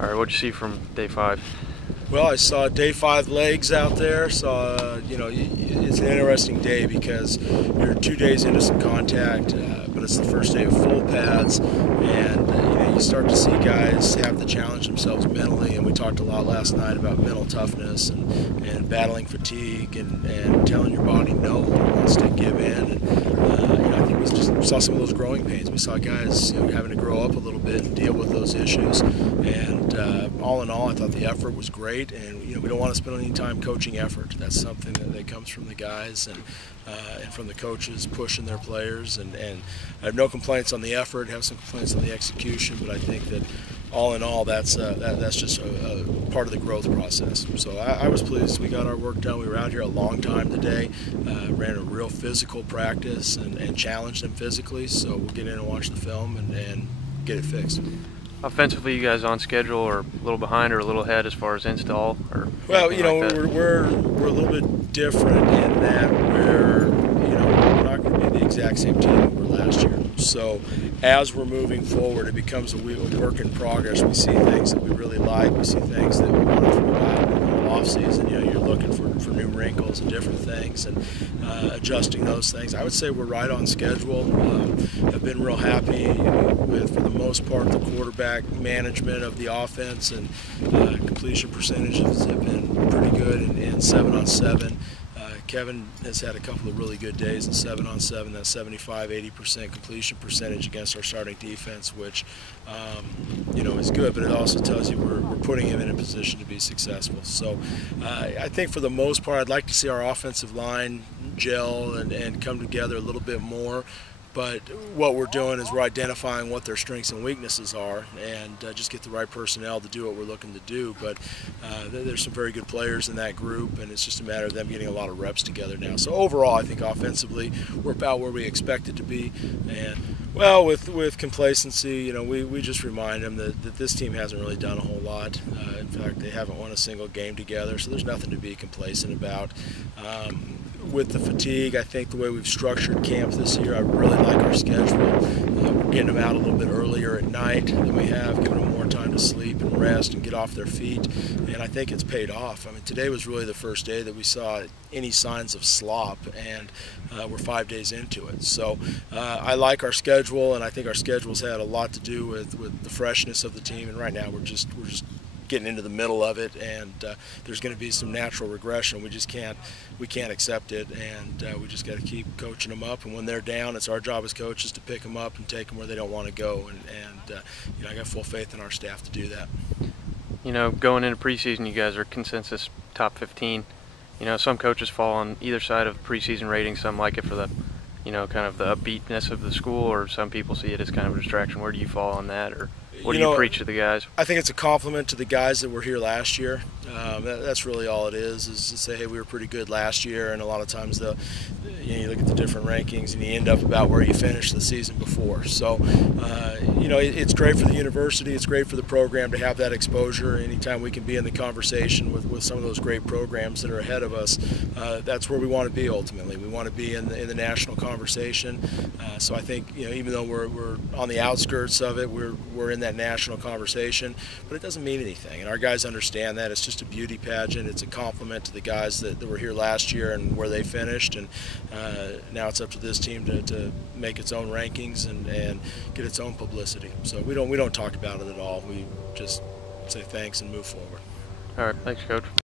All right, what'd you see from day 5? Well, I saw day 5 legs out there. Saw, it's an interesting day because you're 2 days into some contact, but it's the first day of full pads, and you start to see guys have to challenge themselves mentally. And we talked a lot last night about mental toughness and battling fatigue and telling your body no when it wants to give in. And I think we saw some of those growing pains. We saw guys having to grow up a little bit and deal with those issues. And all in all, I thought the effort was great. And we don't want to spend any time coaching effort. That's something that comes from the guys and from the coaches pushing their players. And I have no complaints on the effort. Have some complaints on the execution, but I think that all in all, that's just a part of the growth process. So I was pleased. We got our work done. We were out here a long time today. Ran a real physical practice and challenged them physically. So we'll get in and watch the film and get it fixed. Offensively, you guys on schedule or a little behind or a little ahead as far as install? Well, like we're a little bit different in that we're not going to be the exact same team we were last year. So as we're moving forward, it becomes a work in progress. We see things that we really like. We see things that we want to throw out in the off season. You're looking for new wrinkles and different things and adjusting those things. I would say we're right on schedule. I've been real happy with, for the most part, the quarterback management of the offense, and completion percentages have been pretty good in 7-on-7. Kevin has had a couple of really good days in 7-on-7, that 75-80% completion percentage against our starting defense, which is good, but it also tells you we're putting him in a position to be successful. So I think for the most part, I'd like to see our offensive line gel and come together a little bit more. But what we're doing is we're identifying what their strengths and weaknesses are and just get the right personnel to do what we're looking to do. But there's some very good players in that group, and it's just a matter of them getting a lot of reps together now. So overall, I think offensively, we're about where we expected to be. And, well, with complacency, we just remind them that this team hasn't really done a whole lot. In fact, they haven't won a single game together, so there's nothing to be complacent about. With the fatigue, I think the way we've structured camp this year, I really like our schedule. We're getting them out a little bit earlier at night than we have, giving them more time to sleep and rest and get off their feet, and I think it's paid off. I mean, today was really the first day that we saw any signs of slop, and we're 5 days into it. So I like our schedule, and I think our schedule's had a lot to do with the freshness of the team, and right now we're just getting into the middle of it, and there's going to be some natural regression. We can't accept it, and we just got to keep coaching them up. And when they're down, it's our job as coaches to pick them up and take them where they don't want to go. And I got full faith in our staff to do that. Going into preseason, you guys are consensus top 15. Some coaches fall on either side of preseason rating. Some like it for the, kind of the upbeatness of the school, or some people see it as kind of a distraction. Where do you fall on that, or what do you preach to the guys? I think it's a compliment to the guys that were here last year. That's really all it is to say, hey, we were pretty good last year, and a lot of times you look at the different rankings and you end up about where you finished the season before. So, it's great for the university, it's great for the program to have that exposure. Anytime we can be in the conversation with some of those great programs that are ahead of us, that's where we want to be ultimately. We want to be in the national conversation. So I think, even though we're on the outskirts of it, we're in that national conversation, but it doesn't mean anything, and our guys understand that. It's just a beauty pageant. It's a compliment to the guys that were here last year and where they finished, and now it's up to this team to make its own rankings and get its own publicity. So we don't talk about it at all. We just say thanks and move forward. All right, thanks, Coach.